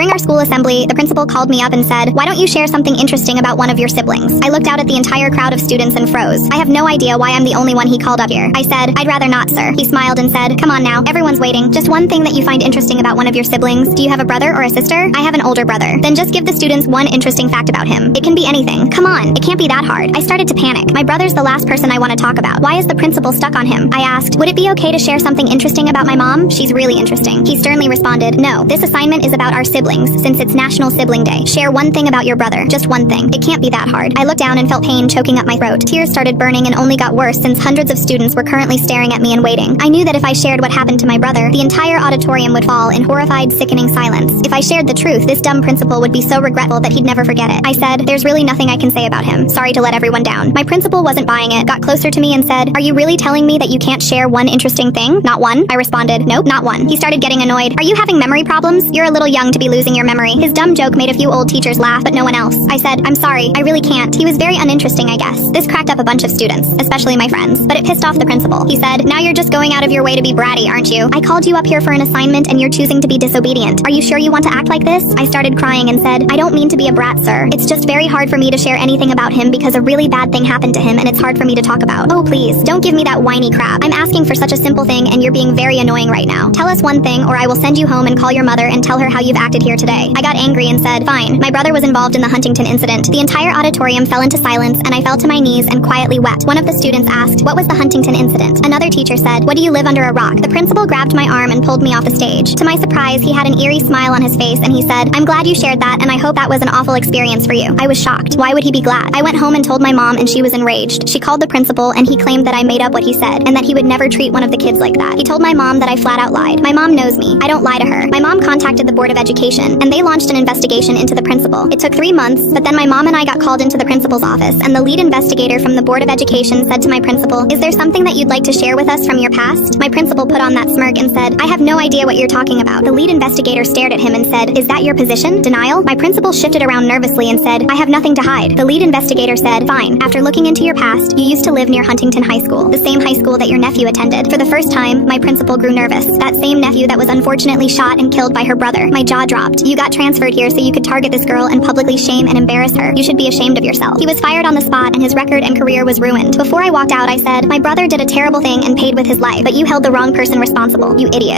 During our school assembly, the principal called me up and said, "Why don't you share something interesting about one of your siblings?" I looked out at the entire crowd of students and froze. I have no idea why I'm the only one he called up here. I said, "I'd rather not, sir." He smiled and said, "Come on now, everyone's waiting. Just one thing that you find interesting about one of your siblings. Do you have a brother or a sister?" "I have an older brother." "Then just give the students one interesting fact about him. It can be anything. Come on, it can't be that hard." I started to panic. My brother's the last person I want to talk about. Why is the principal stuck on him? I asked, "Would it be okay to share something interesting about my mom? She's really interesting." He sternly responded, "No, this assignment is about our siblings, since it's National Sibling Day. Share one thing about your brother. Just one thing. It can't be that hard." I looked down and felt pain choking up my throat. Tears started burning and only got worse since hundreds of students were currently staring at me and waiting. I knew that if I shared what happened to my brother, the entire auditorium would fall in horrified, sickening silence. If I shared the truth, this dumb principal would be so regretful that he'd never forget it. I said, "There's really nothing I can say about him. Sorry to let everyone down." My principal wasn't buying it, got closer to me and said, "Are you really telling me that you can't share one interesting thing? Not one?" I responded, "Nope, not one." He started getting annoyed. "Are you having memory problems? You're a little young to be losing your memory." His dumb joke made a few old teachers laugh, but no one else. I said, "I'm sorry, I really can't." He was very uninteresting, I guess. This cracked up a bunch of students, especially my friends, but it pissed off the principal. He said, "Now you're just going out of your way to be bratty, aren't you? I called you up here for an assignment and you're choosing to be disobedient. Are you sure you want to act like this?" I started crying and said, "I don't mean to be a brat, sir. It's just very hard for me to share anything about him because a really bad thing happened to him and it's hard for me to talk about." "Oh, please, don't give me that whiny crap. I'm asking for such a simple thing and you're being very annoying right now. Tell us one thing or I will send you home and call your mother and tell her how you've acted here today." I got angry and said, "Fine." My brother was involved in the Huntington incident. The entire auditorium fell into silence and I fell to my knees and quietly wept. One of the students asked, "What was the Huntington incident?" Another teacher said, "What do you live under a rock?" The principal grabbed my arm and pulled me off the stage. To my surprise, he had an eerie smile on his face and he said, "I'm glad you shared that and I hope that was an awful experience for you." I was shocked. Why would he be glad? I went home and told my mom and she was enraged. She called the principal and he claimed that I made up what he said and that he would never treat one of the kids like that. He told my mom that I flat out lied. My mom knows me. I don't lie to her. My mom contacted the Board of Education and they launched an investigation into the principal. It took 3 months, but then my mom and I got called into the principal's office and the lead investigator from the Board of Education said to my principal, "Is there something that you'd like to share with us from your past?" My principal put on that smirk and said, "I have no idea what you're talking about." The lead investigator stared at him and said, "Is that your position? Denial?" My principal shifted around nervously and said, "I have nothing to hide." The lead investigator said, "Fine. After looking into your past, you used to live near Huntington High School, the same high school that your nephew attended." For the first time, my principal grew nervous. That same nephew that was unfortunately shot and killed by her brother. My jaw dropped. "You got transferred here so you could target this girl and publicly shame and embarrass her. You should be ashamed of yourself." He was fired on the spot and his record and career was ruined. Before I walked out, I said, "My brother did a terrible thing and paid with his life, but you held the wrong person responsible, you idiot."